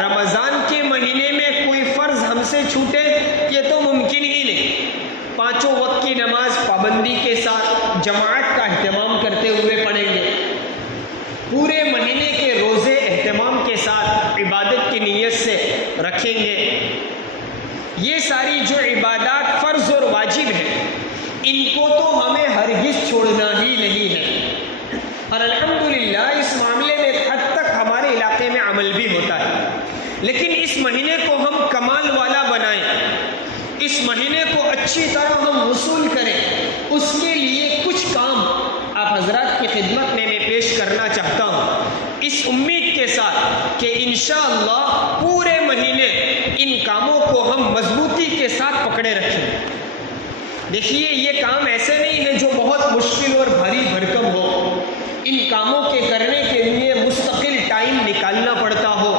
رمضان کے مہینے میں کوئی فرض ہم سے چھوٹے یہ تو ممکن ہی نہیں۔ 5 وقت کی نماز پابندی کے ساتھ جماعت کا اہتمام کرتے ہوئے پڑھیں گے، پورے مہینے کے روزے اہتمام کے ساتھ عبادت کی نیت سے رکھیں گے۔ یہ ساری جو عبادات فرض اور واجب ہیں ان کو تو ہمیں ہرگز چھوڑنا ہی نہیں ہے، اور الحمدللہ اس معاملے میں ایک حد تک ہمارے علاقے میں عمل بھی ہوتا ہے۔ لیکن اس مہینے کو ہم کمال والا بنائیں، اس مہینے کو اچھی طرح ہم وصول کریں، اس کے لیے کچھ کام آپ حضرات کی خدمت میں پیش کرنا چاہتا ہوں، اس امید کے ساتھ کہ انشاءاللہ پورے مہینے ان کاموں کو ہم مضبوطی کے ساتھ پکڑے رکھیں۔ دیکھیے یہ کام ایسے نہیں ہے جو بہت مشکل اور بھاری بھرکم ہو، ان کاموں کے کرنے کے لیے مستقل ٹائم نکالنا پڑتا ہو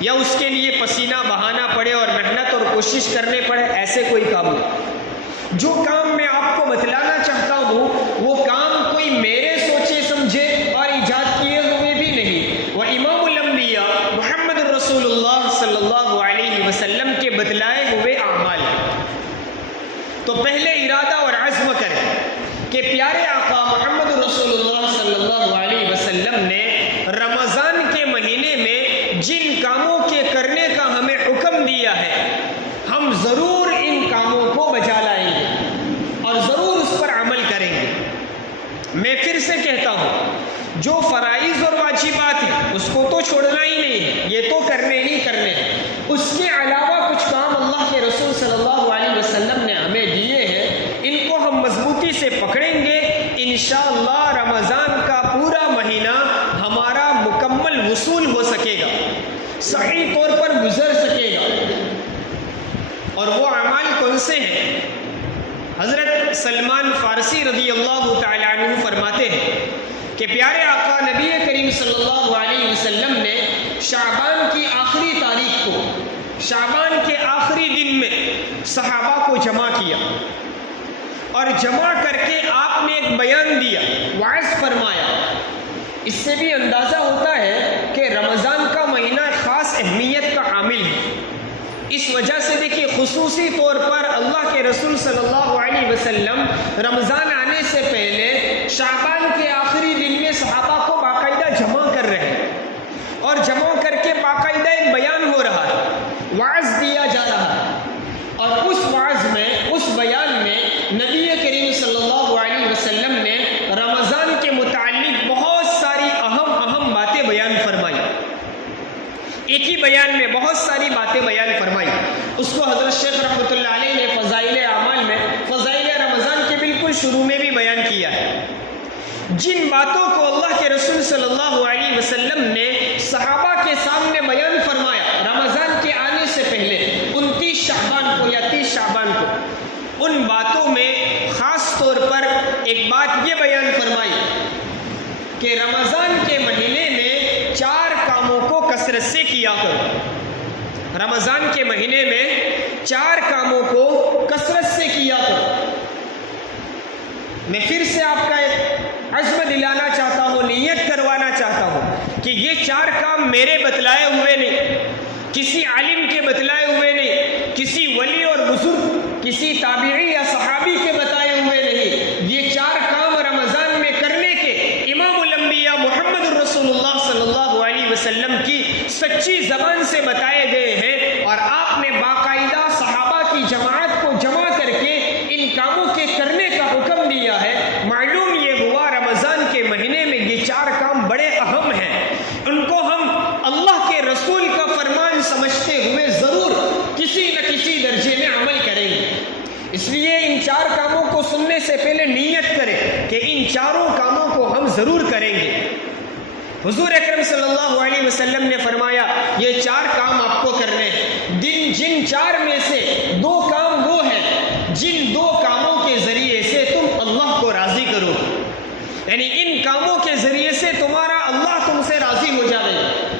یا اس کے لیے پسینہ بہانا پڑے اور محنت اور کوشش کرنے پڑے، ایسے کوئی کام نہیں۔ جو کام میں آپ کو بتلانا چاہتا ہوں وہ کام کوئی میرے سوچے سمجھے اور ایجاد کیے ہوئے بھی نہیں، وہ امام الانبیاء محمد رسول اللہ صلی اللہ علیہ وسلم کے بتلائے ہوئے اعمال ہیں۔ تو پہلے ارادہ اور عزم کریں کہ پیارے آقا محمد رسول اللہ صلی اللہ علیہ وسلم نے رمضان کے مہینے میں جن کاموں کے کرنے کا ہمیں حکم دیا ہے ہم ضرور ان کاموں کو بجا لائیں گے اور ضرور اس پر عمل کریں گے۔ میں پھر سے کہتا ہوں جو فرائض اور واجبات ہیں اس کو تو چھوڑنا ہی نہیں ہے، یہ تو کرنے ہی کرنے ہیں۔ اس کے علاوہ کچھ کام اللہ کے رسول صلی اللہ علیہ وسلم نے ہمیں دیے ہیں، ان کو ہم مضبوطی سے پکڑیں گے، انشاءاللہ رمضان کا پورا مہینہ ہمارا مکمل وصول ہو سکے گا، صحیح طور پر گزر سکے گا۔ اور وہ اعمال کون سے ہیں؟ حضرت سلمان فارسی رضی اللہ تعالی عنہ فرماتے ہیں کہ پیارے آقا نبی کریم صلی اللہ علیہ وسلم نے شعبان کی آخری تاریخ کو، شعبان کے آخری دن میں صحابہ کو جمع کیا اور جمع کر کے آپ نے ایک بیان دیا، وعظ فرمایا۔ اس سے بھی اندازہ ہوتا ہے کہ رمضان کا مہینہ خاص اہمیت کا حامل ہے۔ اس وجہ سے دیکھیے خصوصی طور پر اللہ کے رسول صلی اللہ علیہ وسلم رمضان آنے سے پہلے شعبان کے آخری دن میں صحابہ کو باقاعدہ جمع کر رہے ہیں اور جمع کر کے باقاعدہ ایک بیان ہو رہا ہے، وعظ دیا جا رہا ہے، اور اس وعظ میں، اس بیان میں نبی کریم صلی اللہ علیہ وسلم نے رمضان کے متعلق بہت ساری اہم باتیں بیان فرمائی۔ ایک ہی بیان میں بہت ساری باتیں بیان فرمائی۔ اس کو حضرت شیخ رحمۃ اللہ علیہ نے فضائل اعمال میں، فضائل رمضان کے بالکل شروع میں بھی بیان کیا ہے۔ جن باتوں کو اللہ کے رسول صلی اللہ علیہ وسلم نے صحابہ کے سامنے بیان فرمایا رمضان کے آنے سے پہلے 29 شعبان کو یا 30 شعبان کو، ان باتوں میں خاص طور پر ایک بات یہ بیان فرمائی کہ رمضان کے مہینے میں 4 کاموں کو کثرت سے کیا کرو۔ رمضان کے مہینے میں 4 کاموں کو کثرت سے کیا کرو۔ میں پھر سے آپ کا ایک عزم دلانا چاہتا ہوں، نیت کروانا چاہتا ہوں کہ یہ 4 کام میرے بتلائے ہوئے نہیں، کسی عالم کے بتلائے ہوئے نہیں، کسی ولی اور بزرگ، کسی تابعی یا صحابی کے بتائے ہوئے نہیں، یہ 4 کام رمضان میں کرنے کے امام الانبیاء محمد رسول اللہ صلی اللہ علیہ وسلم کی سچی زبان سے بتائے گئے ہیں، اور آپ نے باقاعدہ صحابہ کی جماعت کو جمع کر کے ان کاموں کے کرنے کا حکم دیا ہے۔ معلوم یہ ہوا رمضان کے مہینے میں یہ 4 کام بڑے اہم ہیں، ان کو ہم اللہ کے رسول کا فرمان سمجھتے ہوئے ضرور کسی نہ کسی درجے میں عمل کریں گے۔ اس لیے ان 4 کاموں کو سننے سے پہلے نیت کریں کہ ان 4 کاموں کو ہم ضرور کریں گے۔ حضور اکرم صلی اللہ علیہ وسلم نے فرمایا یہ 4 کام آپ کو کرنے ہیں، جن 4 میں سے 2 کام وہ ہیں جن 2 کاموں کے ذریعے سے تم اللہ کو راضی کرو، یعنی ان کاموں کے ذریعے سے تمہارا اللہ تم سے راضی ہو جائے گا،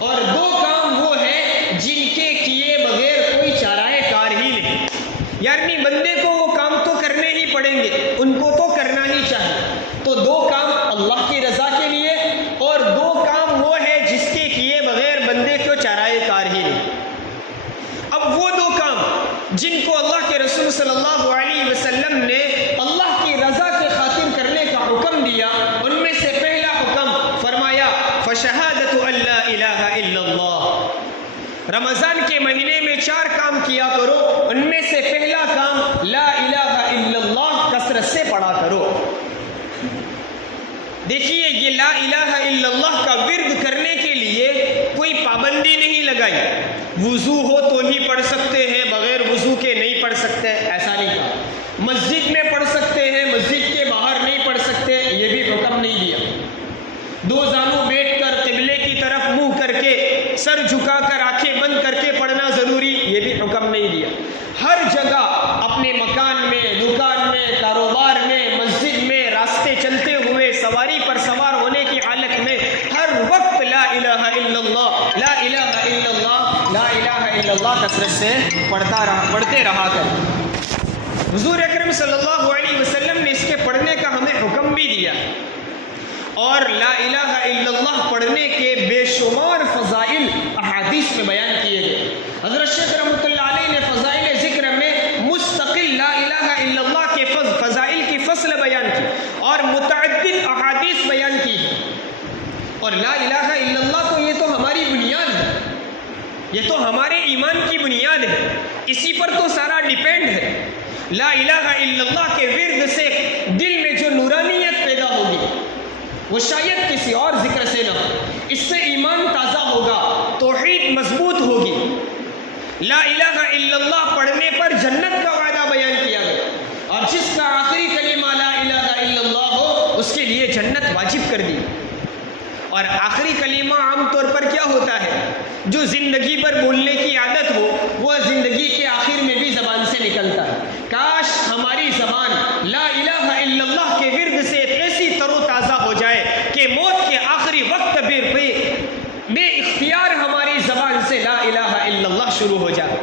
اور 2 کام وہ ہیں جن کے کیے بغیر کوئی چارہ کار ہی نہیں، یعنی بندے کو وہ کام تو کرنے ہی پڑیں گے، ان کو تو کرنا ہی چاہیے۔ تو 2 کام اللہ کی رضا کے لیے، اور 2 کام وہ ہے جس کے کیے بغیر بندے کو چارہ اختیار ہی نہیں۔ اب وہ دو کام جن کو اللہ کے رسول صلی اللہ علیہ وسلم نے اللہ کی رضا کے خاطر کرنے کا حکم دیا، ان میں سے پہلا حکم فرمایا فشہادۃ ان لا الہ الا اللہ۔ رمضان کے مہینے میں 4 کام کیا کرو، ان میں سے پہلا کام لا الہ الا اللہ کثرت سے پڑھا کرو۔ دیکھیے یہ لا الہ الا اللہ کا ورد کرنے کے لیے کوئی پابندی نہیں لگائی، وضو ہو تو ہی پڑھ سکتے ہیں، بغیر وضو کے نہیں پڑھ سکتے، ایسا نہیں کہا۔ مسجد میں پڑھ سکتے ہیں، مسجد کے باہر نہیں پڑھ سکتے، یہ بھی حکم نہیں دیا۔ 2 زانوں بیٹھ کر قبلے کی طرف منہ کر کے سر جھکا کر آنکھیں بند کر کے پڑھنا ضروری، یہ بھی حکم نہیں دیا۔ ہر جگہ اپنے مکان میں، دکان میں، کاروبار میں، مسجد میں، راستے چلتے ہوئے، سواری پر سوار ہونے کی حالت میں ہر وقت لا الہ الا اللہ، لا الہ الا اللہ، لا الہ الا اللہ کثرت سے پڑھتے رہا کر۔ حضور اکرم صلی اللہ علیہ وسلم نے اس کے پڑھنے کا ہمیں حکم بھی دیا، اور لا الہ الا اللہ پڑھنے کے بے شمار فضائل احادیث میں بیان کیے گئے۔ حضرت شیخ رحمۃ اللہ علیہ نے فضائل ذکر میں مستقل لا الہ الا اللہ کے فضائل کی فصل بیان کی اور متعدد احادیث بیان کی۔ اور لا الہ الا اللہ تو یہ تو ہماری بنیاد ہے، یہ تو ہمارے ایمان کی بنیاد ہے، اسی پر تو سارا ڈیپینڈ ہے۔ لا الہ الا اللہ کے ورد سے دل میں جو نورانیت پیدا ہوگی وہ شاید کسی اور ذکر سے نہ ہو، اس سے ایمان تازہ ہوگا، توحید مضبوط ہوگی۔ لا الہ الا اللہ پڑھنے پر جنت کا وعدہ بیان کیا گیا، اور جس کا آخری کلمہ لا الہ الا اللہ ہو اس کے لیے جنت واجب کر دی۔ اور آخری کلمہ عام طور پر کیا ہوتا ہے؟ جو زندگی پر بولنے کی عادت ہو وہ زندگی کے آخر میں بھی زبان سے نکلتا ہے۔ کاش ہماری زبان لا الہ الا اللہ کے ورد سے ایسی تر و تازہ ہو جائے کہ موت کے آخری وقت بے اختیار ہماری زبان سے لا الہ الا اللہ شروع ہو جائے۔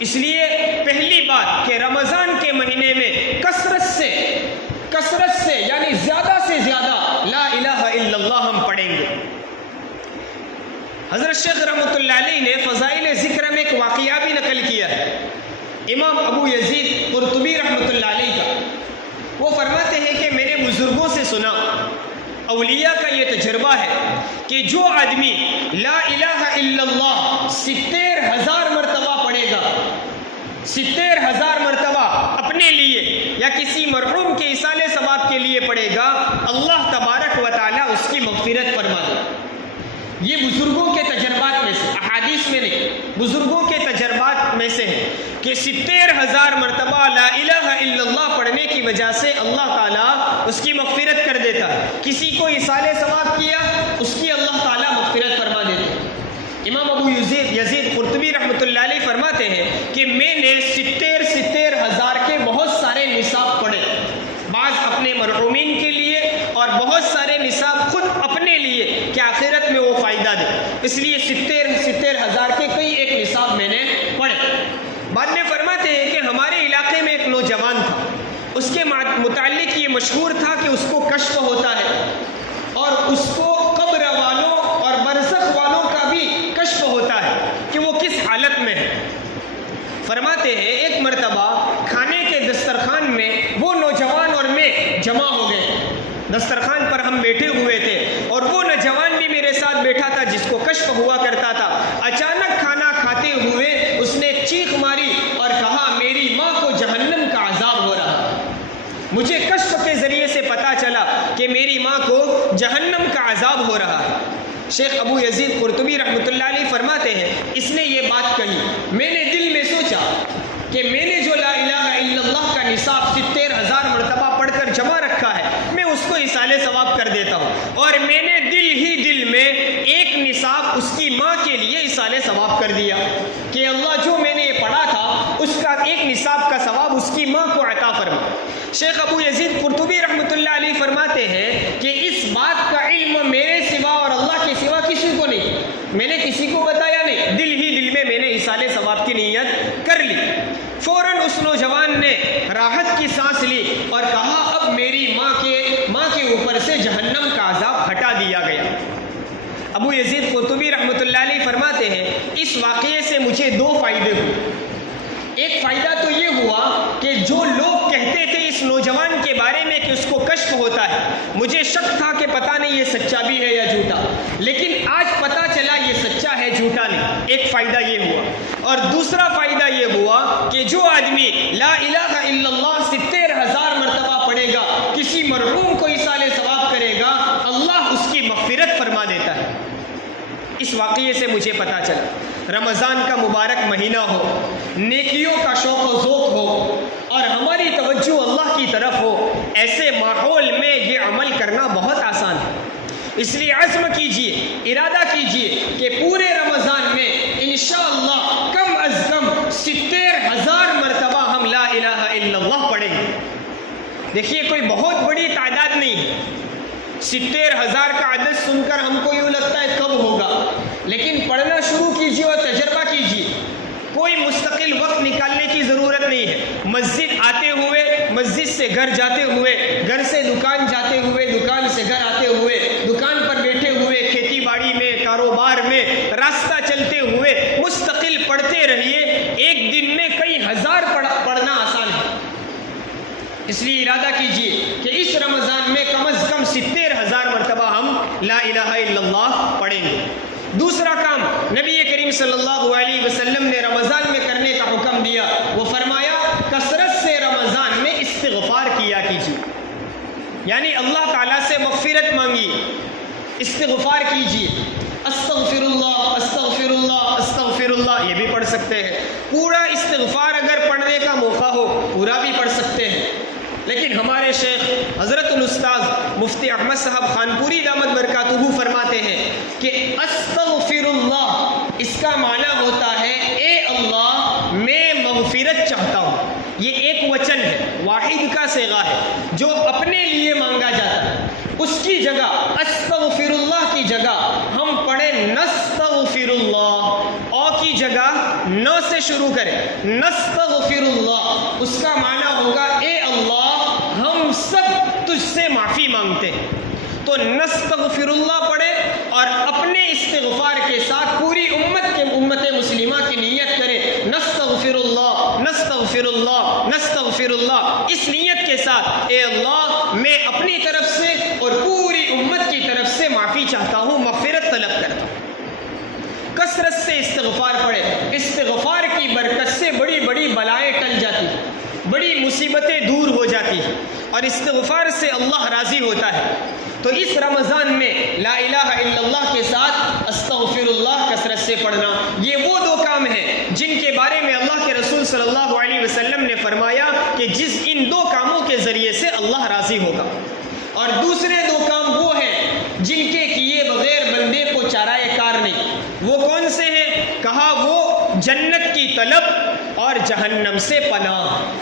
اس لیے پہلی بات کہ رمضان کے مہینے میں کثرت سے یعنی زیادہ سے زیادہ لا الہ الا اللہ ہم پڑھیں گے۔ حضرت شیخ رحمۃ اللہ علیہ نے فضائل ذکر میں ایک واقعہ بھی نقل کیا ہے، امام ابو یزید قرطبی رحمۃ اللہ علیہ کا۔ وہ فرماتے ہیں کہ میں نے بزرگوں سے سنا، اولیاء کا یہ تجربہ ہے کہ جو آدمی لا الہ الا اللہ 70,000 مرتبہ پڑھے گا، 70,000 مرتبہ اپنے لیے یا کسی مرحوم کے ایصال ثواب کے لیے پڑھے گا، اللہ تبارک و تعالیٰ اس کی مغفرت فرما دے۔ یہ بزرگوں کے تجربات میں سے، احادیث میں نہیں، بزرگوں کے تجربات میں سے ہے کہ 70,000 مرتبہ لا الہ الا اللہ پڑھنے کی وجہ سے اللہ تعالیٰ اس کی مغفرت کر دیتا ہے۔ کسی کو ایصال ثواب کیا، اس کی اللہ تعالیٰ مغفرت فرما دیتا ہے۔ امام ابو یزید قرطبی رحمۃ اللہ علیہ فرماتے ہیں کہ میں نے 70,000 کے بہت سارے نصاب پڑھے، بعض اپنے مرحومین کے لیے اور بہت سارے نصاب خود اپنے لیے کہ آخرت میں وہ فائدہ دے، اس لیے 70,000 کے کئی ایک نصاب میں نے پڑھے۔ بعد میں فرماتے ہیں کہ ہمارے علاقے میں ایک نوجوان تھا، اس کے متعلق یہ مشہور تھا کہ اس کو کشف ہوتا ہے اور اس کو قبر والوں اور برزخ والوں کا بھی کشف ہوتا ہے کہ وہ کس حالت میں ہے۔ فرماتے ہیں ایک مرتبہ کھانے کے دسترخوان میں وہ نوجوان اور میں جمع ہو گئے، دسترخوان پر ہم بیٹھے ہوئے تھے اور وہ نوجوان بھی میرے ساتھ بیٹھا تھا جس کو کشف ہوا کرتا تھا۔ اچانک کھانا کھاتے ہوئے اس نے چیخ ماری اور کہا میری ماں کو جہنم کا عذاب ہو رہا ہے۔ مجھے کشف کے ذریعے سے پتا چلا کہ میری ماں کو جہنم کا عذاب ہو رہا ہے۔ شیخ ابو یزید قرطبی رحمۃ اللہ علیہ فرماتے ہیں اس نے یہ بات کہی، میں نے دل میں سوچا کہ میں نے جو لا الہ الا اللہ کا نصاب 70,000 مرتبہ پڑھ کر جمع رکھا ہے میں اس کو ایصال ثواب کر دیتا ہوں، اور میں نے دل میں ایک نصاب اس کی ماں کے لیے ایصال ثواب کر دیا کہ اللہ جو میں نے یہ پڑھا تھا اس کا ایک نصاب کا ثواب اس کی ماں کو عطا فرما۔ شیخ ابو یزید قرطبی رحمۃ اللہ علیہ فرماتے ہیں کہ اس بات کا علم میرے سوا اور اللہ کے سوا کسی کو نہیں، میں نے کسی کو بتایا نہیں، دل میں نے ایصال ثواب کی نیت کر لی۔ فوراً اس نوجوان نے راحت کی سانس لی اور کہا اب میری ماں کے اوپر سے جہنم کا عذاب ہٹا دیا گیا۔ ابو یزید قرطبی رحمۃ اللہ علیہ فرماتے ہیں اس واقعے سے مجھے دو فائدے ہوئے۔ ایک فائدہ تو یہ ہوا کہ جو لوگ کہتے تھے اس نوجوان کے بارے میں کہ اس کو کشف ہوتا ہے، مجھے شک تھا کہ پتہ نہیں یہ سچا بھی ہے یا جھوٹا، لیکن آج پتہ چلا یہ سچا ہے جھوٹا نہیں۔ ایک فائدہ یہ ہوا، اور دوسرا فائدہ یہ ہوا کہ جو آدمی لا الہ الا اللہ 70,000 مرتبہ پڑھے گا، کسی مرحوم کو ایصال ثواب کرے گا، اللہ اس کی مغفرت فرما دیتا ہے۔ اس واقعے سے مجھے پتہ چلا رمضان کا مبارک مہینہ ہو، نیکیوں کا شوق و ذوق ہو، اور ہماری توجہ اللہ کی طرف ہو، ایسے ماحول میں یہ عمل کرنا بہت آسان ہے۔ اس لیے عزم کیجئے، ارادہ کیجئے کہ پورے رمضان میں انشاءاللہ کم از کم 70,000 مرتبہ ہم لا الہ الا اللہ پڑھیں گے۔ دیکھیے کوئی بہت بڑی تعداد نہیں ہے، 70,000 کا عدد سن کر ہم کو یوں لگتا ہے کب ہوگا، لیکن پڑھنا شروع کیجئے اور تجربہ کیجئے۔ کوئی مستقل وقت نکالنے کی ضرورت نہیں ہے، مسجد آتے ہوئے، مسجد سے گھر جاتے ہوئے، گھر سے دکان جاتے ہوئے، دکان سے گھر آتے ہوئے، دکان پر بیٹھے ہوئے، کھیتی باڑی میں، کاروبار میں، راستہ چلتے ہوئے مستقل پڑھتے رہیے۔ ایک دن میں کئی ہزار پڑھنا آسان ہے۔ اس لیے ارادہ کیجئے کہ اس رمضان میں کم از کم 70,000 مرتبہ ہم لا الہ الا اللہ پڑھیں گے۔ دوسرا کام نبی کریم صلی اللہ علیہ وسلم نے رمضان میں کرنے کا حکم دیا، وہ فرمایا کثرت سے رمضان میں استغفار کیا کیجیے، یعنی اللہ تعالیٰ سے مغفرت مانگیے، استغفار کیجیے۔ استغفر اللہ استغفر اللہ استغفر اللہ یہ بھی پڑھ سکتے ہیں، پورا استغفار اگر پڑھنے کا موقع ہو پورا بھی پڑھ سکتے ہیں۔ لیکن ہمارے شیخ حضرت الاستاذ مفتی احمد صاحب خانپوری دامت برکاتہ فرماتے ہیں کہ استغفر اللہ اس کا معنی ہوتا ہے اے اللہ میں مغفرت چاہتا ہوں۔ یہ ایک وچن ہے، واحد کا صیغہ ہے جو اپنے لیے مانگا جاتا ہے۔ اس کی جگہ استغفر اللہ کی جگہ ہم پڑھیں نستغفر اللہ، او کی جگہ نو سے شروع کریں، نستغفر اللہ، اس کا معنی ہوگا اے اللہ ہم سب تجھ سے معافی مانگتے ہیں۔ تو نستغفر اللہ پڑھے اور اپنے استغفار کے ساتھ پوری امت مسلمہ کی نیت کرے، نستغفر اللہ نستغفر اللہ نستغفر اللہ، اس نیت کے ساتھ اے اللہ میں اپنی طرف سے اور پوری امت کی طرف سے معافی چاہتا ہوں، مغفرت طلب کرتا ہوں۔ کثرت سے استغفار پڑھے، استغفار کی برکت سے بڑی بڑی بلائیں ٹل جاتی ہیں، بڑی مصیبتیں دور ہو جاتی ہیں، اور استغفار سے اللہ راضی ہوتا ہے۔ تو اس رمضان میں لا الہ الا اللہ کے ساتھ استغفر اللہ کثرت سے پڑھنا، یہ وہ دو کام ہیں جن کے بارے میں اللہ کے رسول صلی اللہ علیہ وسلم نے فرمایا کہ ان دو کاموں کے ذریعے سے اللہ راضی ہوگا۔ اور دوسرے دو کام وہ ہیں جن کے کیے بغیر بندے کو چارہ کار نہیں۔ وہ کون سے ہیں؟ کہا وہ جنت کی طلب اور جہنم سے پناہ۔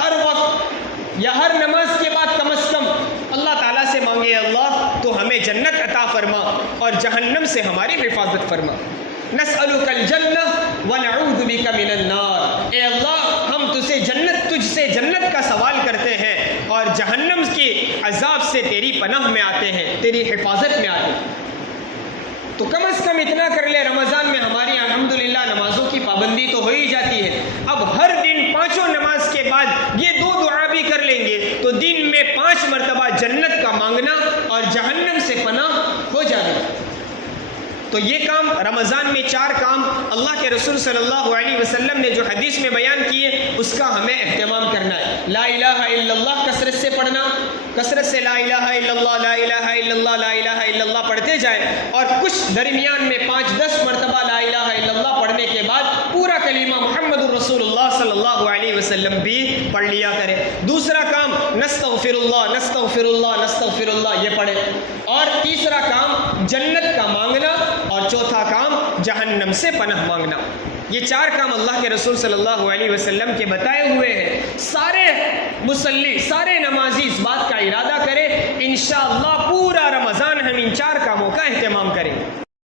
ہر وقت یا ہر نماز کے بعد کم از کم اللہ تعالیٰ سے مانگے اللہ تو ہمیں جنت عطا فرما اور جہنم سے ہماری حفاظت فرما۔ نسألک الجنہ ونعوذ بک من النار، اے اللہ ہم تجھ سے جنت کا سوال کرتے ہیں اور جہنم کے عذاب سے تیری پناہ میں آتے ہیں، تیری حفاظت میں آتے ہیں۔ تو کم از کم اتنا کر لے، رمضان میں ہماری الحمدللہ نمازوں کی پابندی تو ہو ہی جاتی ہے، اب ہر دن پانچوں نماز کے بعد یہ دو دعا بھی کر لیں گے تو دن میں 5 مرتبہ جنت کا مانگنا اور جہنم سے پناہ ہو جائے گا۔ تو یہ کام رمضان میں 4 کام اللہ کے رسول صلی اللہ علیہ وسلم نے جو حدیث میں بیان کیے اس کا ہمیں اہتمام کرنا ہے۔ لا الہ الا اللہ کثرت سے پڑھنا، کثرت سے لا الہ الا اللہ لا الہ الا اللہ لا الہ الا اللہ پڑھتے جائیں، اور کچھ درمیان میں 5-10 مرتبہ لا الہ الا اللہ پڑھنے کے بعد پورا کلمہ محمد الرسول اللہ صلی اللہ علیہ وسلم بھی پڑھ لیا کرے۔ دوسرا کام نستغفر اللہ نستغفر اللہ نستغفر اللہ یہ پڑھے، اور تیسرا کام جنت کا مانگنا، اور چوتھا کام جہنم سے پناہ مانگنا۔ یہ 4 کام اللہ کے رسول صلی اللہ علیہ وسلم کے بتائے ہوئے ہیں۔ سارے مصلی، سارے نمازی اس بات کا ارادہ کرے، انشاءاللہ پورا رمضان ہم ان 4 کاموں کا اہتمام کریں۔